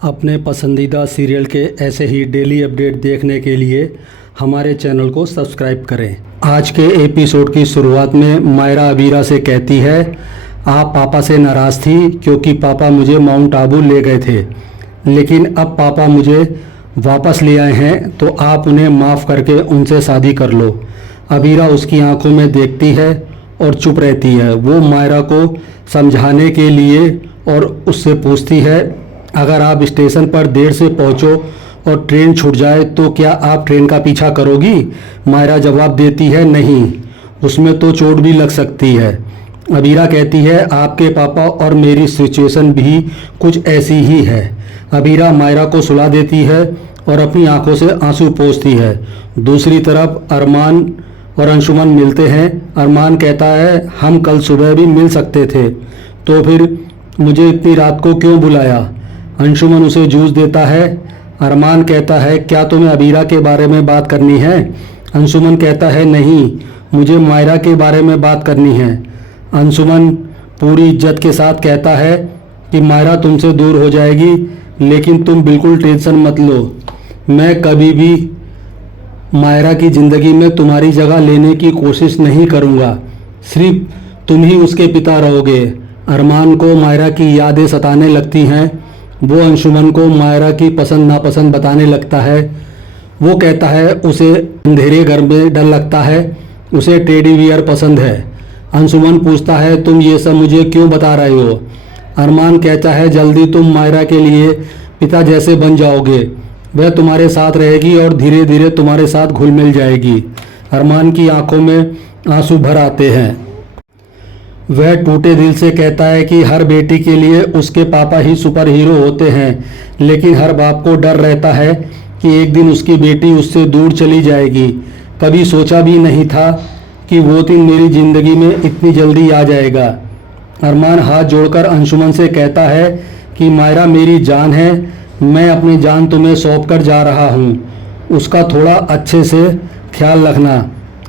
अपने पसंदीदा सीरियल के ऐसे ही डेली अपडेट देखने के लिए हमारे चैनल को सब्सक्राइब करें। आज के एपिसोड की शुरुआत में मायरा अबीरा से कहती है, आप पापा से नाराज़ थी क्योंकि पापा मुझे माउंट आबू ले गए थे, लेकिन अब पापा मुझे वापस ले आए हैं तो आप उन्हें माफ़ करके उनसे शादी कर लो। अबीरा उसकी आंखों में देखती है और चुप रहती है। वो मायरा को समझाने के लिए और उससे पूछती है, अगर आप स्टेशन पर देर से पहुंचो और ट्रेन छूट जाए तो क्या आप ट्रेन का पीछा करोगी? मायरा जवाब देती है, नहीं, उसमें तो चोट भी लग सकती है। अबीरा कहती है, आपके पापा और मेरी सिचुएशन भी कुछ ऐसी ही है। अबीरा मायरा को सुला देती है और अपनी आंखों से आंसू पोंछती है। दूसरी तरफ अरमान और अंशुमन मिलते हैं। अरमान कहता है, हम कल सुबह भी मिल सकते थे, तो फिर मुझे इतनी रात को क्यों बुलाया? अंशुमन उसे जूस देता है। अरमान कहता है, क्या तुम्हें अबीरा के बारे में बात करनी है? अंशुमन कहता है, नहीं, मुझे मायरा के बारे में बात करनी है। अंशुमन पूरी इज्जत के साथ कहता है कि मायरा तुमसे दूर हो जाएगी, लेकिन तुम बिल्कुल टेंशन मत लो। मैं कभी भी मायरा की ज़िंदगी में तुम्हारी जगह लेने की कोशिश नहीं करूँगा, सिर्फ तुम ही उसके पिता रहोगे। अरमान को मायरा की यादें सताने लगती हैं। वो अंशुमन को मायरा की पसंद नापसंद बताने लगता है। वो कहता है उसे अंधेरे घर में डर लगता है, उसे टेडी बियर पसंद है। अंशुमन पूछता है, तुम ये सब मुझे क्यों बता रहे हो? अरमान कहता है, जल्दी तुम मायरा के लिए पिता जैसे बन जाओगे, वह तुम्हारे साथ रहेगी और धीरे धीरे तुम्हारे साथ घुल मिल जाएगी। अरमान की आंखों में आंसू भर आते हैं। वह टूटे दिल से कहता है कि हर बेटी के लिए उसके पापा ही सुपर हीरो होते हैं, लेकिन हर बाप को डर रहता है कि एक दिन उसकी बेटी उससे दूर चली जाएगी। कभी सोचा भी नहीं था कि वो दिन मेरी ज़िंदगी में इतनी जल्दी आ जाएगा। अरमान हाथ जोड़कर अंशुमन से कहता है कि मायरा मेरी जान है, मैं अपनी जान तुम्हें सौंप कर जा रहा हूँ, उसका थोड़ा अच्छे से ख्याल रखना।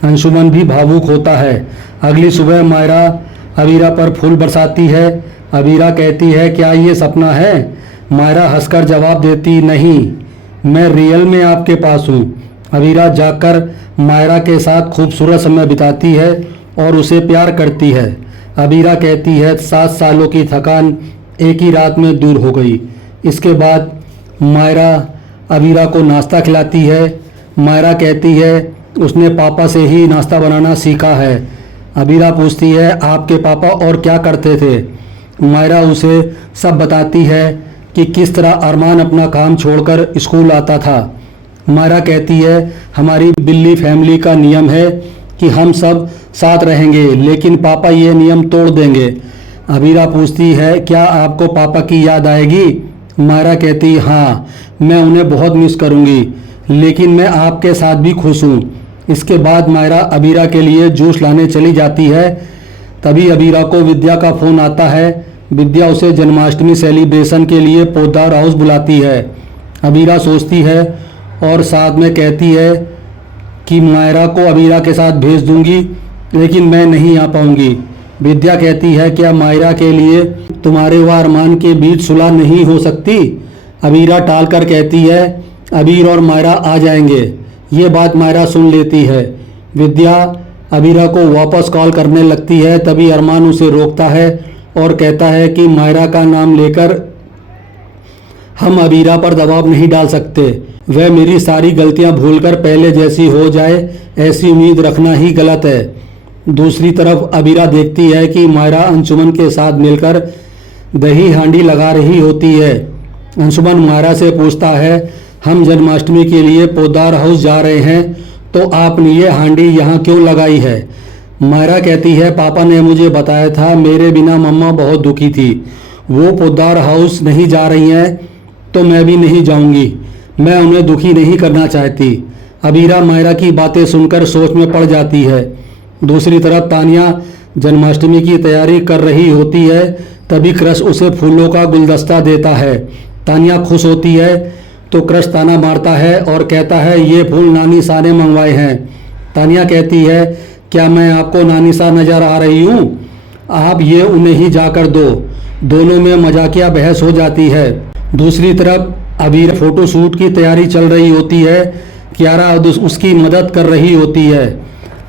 अंशुमन भी भावुक होता है। अगली सुबह मायरा अबीरा पर फूल बरसाती है। अबीरा कहती है, क्या ये सपना है? मायरा हंसकर जवाब देती, नहीं, मैं रियल में आपके पास हूँ। अबीरा जाकर मायरा के साथ खूबसूरत समय बिताती है और उसे प्यार करती है। अबीरा कहती है, 7 सालों की थकान एक ही रात में दूर हो गई। इसके बाद मायरा अबीरा को नाश्ता खिलाती है। मायरा कहती है, उसने पापा से ही नाश्ता बनाना सीखा है। अबीरा पूछती है, आपके पापा और क्या करते थे? मायरा उसे सब बताती है कि किस तरह अरमान अपना काम छोड़कर स्कूल आता था। मायरा कहती है, हमारी बिल्ली फैमिली का नियम है कि हम सब साथ रहेंगे, लेकिन पापा ये नियम तोड़ देंगे। अबीरा पूछती है, क्या आपको पापा की याद आएगी? मायरा कहती, हाँ, मैं उन्हें बहुत मिस करूँगी, लेकिन मैं आपके साथ भी खुश हूँ। इसके बाद मायरा अबीरा के लिए जूस लाने चली जाती है। तभी अबीरा को विद्या का फ़ोन आता है। विद्या उसे जन्माष्टमी सेलिब्रेशन के लिए पोद्दार हाउस बुलाती है। अबीरा सोचती है और साथ में कहती है कि मायरा को अबीरा के साथ भेज दूंगी, लेकिन मैं नहीं आ पाऊंगी। विद्या कहती है, क्या मायरा के लिए तुम्हारे व अरमान के बीच सुलह नहीं हो सकती? अबीरा टाल कर कहती है, अबीर और मायरा आ जाएंगे। ये बात मायरा सुन लेती है। विद्या अबीरा को वापस कॉल करने लगती है। तभी अरमान उसे रोकता है और कहता है कि मायरा का नाम लेकर हम अबीरा पर दबाव नहीं डाल सकते। वह मेरी सारी गलतियां भूलकर पहले जैसी हो जाए, ऐसी उम्मीद रखना ही गलत है। दूसरी तरफ अबीरा देखती है कि मायरा अंशुमन के साथ मिलकर दही हांडी लगा रही होती है। अंशुमन मायरा से पूछता है, हम जन्माष्टमी के लिए पोद्दार हाउस जा रहे हैं, तो आपने ये हांडी यहाँ क्यों लगाई है? मायरा कहती है, पापा ने मुझे बताया था, मेरे बिना मम्मा बहुत दुखी थी। वो पोद्दार हाउस नहीं जा रही हैं तो मैं भी नहीं जाऊंगी। मैं उन्हें दुखी नहीं करना चाहती। अबीरा मायरा की बातें सुनकर सोच में पड़ जाती है। दूसरी तरफ तानिया जन्माष्टमी की तैयारी कर रही होती है। तभी क्रश उसे फूलों का गुलदस्ता देता है। तानिया खुश होती है तो क्रश ताना मारता है और कहता है, ये फूल नानी सा ने मंगवाए हैं। तानिया कहती है, क्या मैं आपको नानी सा नज़र आ रही हूँ? आप ये उन्हें ही जाकर दो। दोनों में मजाकिया बहस हो जाती है। दूसरी तरफ अबीर फोटो शूट की तैयारी चल रही होती है। कियारा उसकी मदद कर रही होती है।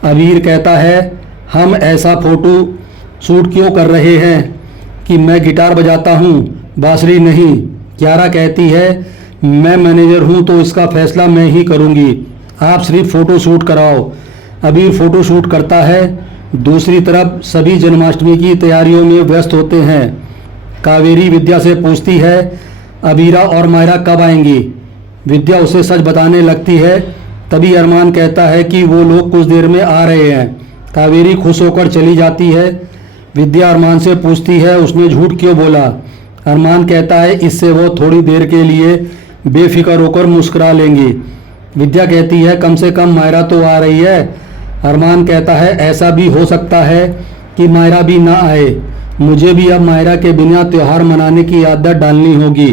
अबीर कहता है, हम ऐसा फ़ोटो शूट क्यों कर रहे हैं कि मैं गिटार बजाता हूँ, बांसुरी नहीं। कियारा कहती है, मैं मैनेजर हूँ तो इसका फैसला मैं ही करूँगी, आप सिर्फ फ़ोटो शूट कराओ। अबीर फ़ोटो शूट करता है। दूसरी तरफ सभी जन्माष्टमी की तैयारियों में व्यस्त होते हैं। कावेरी विद्या से पूछती है, अबीरा और मायरा कब आएंगी। विद्या उसे सच बताने लगती है। तभी अरमान कहता है कि वो लोग कुछ देर में आ रहे हैं। कावेरी खुश होकर चली जाती है। विद्या अरमान से पूछती है, उसने झूठ क्यों बोला। अरमान कहता है, इससे वो थोड़ी देर के लिए बेफिक्र होकर मुस्कुरा लेंगी। विद्या कहती है, कम से कम मायरा तो आ रही है। अरमान कहता है, ऐसा भी हो सकता है कि मायरा भी ना आए, मुझे भी अब मायरा के बिना त्यौहार मनाने की आदत डालनी होगी।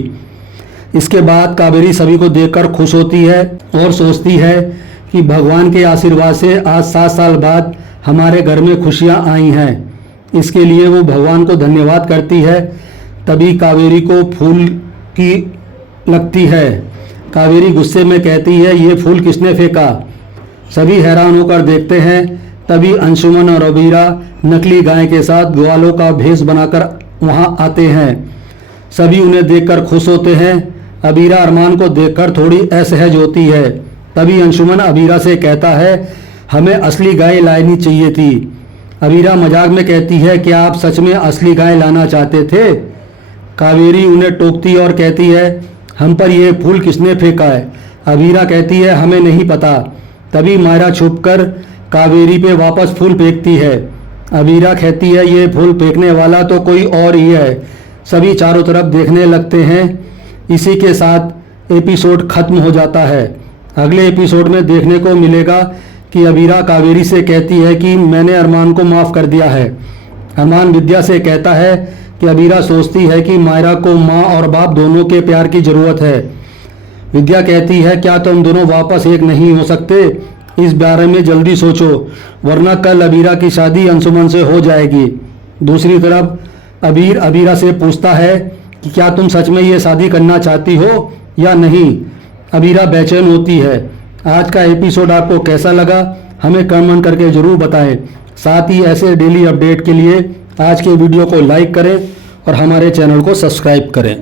इसके बाद कावेरी सभी को देखकर खुश होती है और सोचती है कि भगवान के आशीर्वाद से आज 7 साल बाद हमारे घर में खुशियाँ आई हैं। इसके लिए वो भगवान को धन्यवाद करती है। तभी कावेरी को फूल की लगती है। कावेरी गुस्से में कहती है, ये फूल किसने फेंका। सभी हैरान होकर देखते हैं। तभी अंशुमन और अबीरा नकली गाय के साथ ग्वालों का भेष बनाकर वहां आते हैं। सभी उन्हें देखकर खुश होते हैं। अबीरा अरमान को देखकर थोड़ी असहज होती है। तभी अंशुमन अबीरा से कहता है, हमें असली गाय लानी चाहिए थी। अबीरा मजाक में कहती है, क्या आप सच में असली गाय लाना चाहते थे। कावेरी उन्हें टोकती और कहती है, हम पर यह फूल किसने फेंका है। अबीरा कहती है, हमें नहीं पता। तभी मायरा छुपकर कावेरी पे वापस फूल फेंकती है। अबीरा कहती है, ये फूल फेंकने वाला तो कोई और ही है। सभी चारों तरफ देखने लगते हैं। इसी के साथ एपिसोड खत्म हो जाता है। अगले एपिसोड में देखने को मिलेगा कि अबीरा कावेरी से कहती है कि मैंने अरमान को माफ़ कर दिया है। अरमान विद्या से कहता है कि अबीरा सोचती है कि मायरा को माँ और बाप दोनों के प्यार की ज़रूरत है। विद्या कहती है, क्या तुम दोनों वापस एक नहीं हो सकते। इस बारे में जल्दी सोचो, वरना कल अबीरा की शादी अंशुमन से हो जाएगी। दूसरी तरफ अबीर अबीरा से पूछता है कि क्या तुम सच में ये शादी करना चाहती हो या नहीं। अबीरा बेचैन होती है। आज का एपिसोड आपको कैसा लगा, हमें कमेंट करके ज़रूर बताएं। साथ ही ऐसे डेली अपडेट के लिए आज के वीडियो को लाइक करें और हमारे चैनल को सब्सक्राइब करें।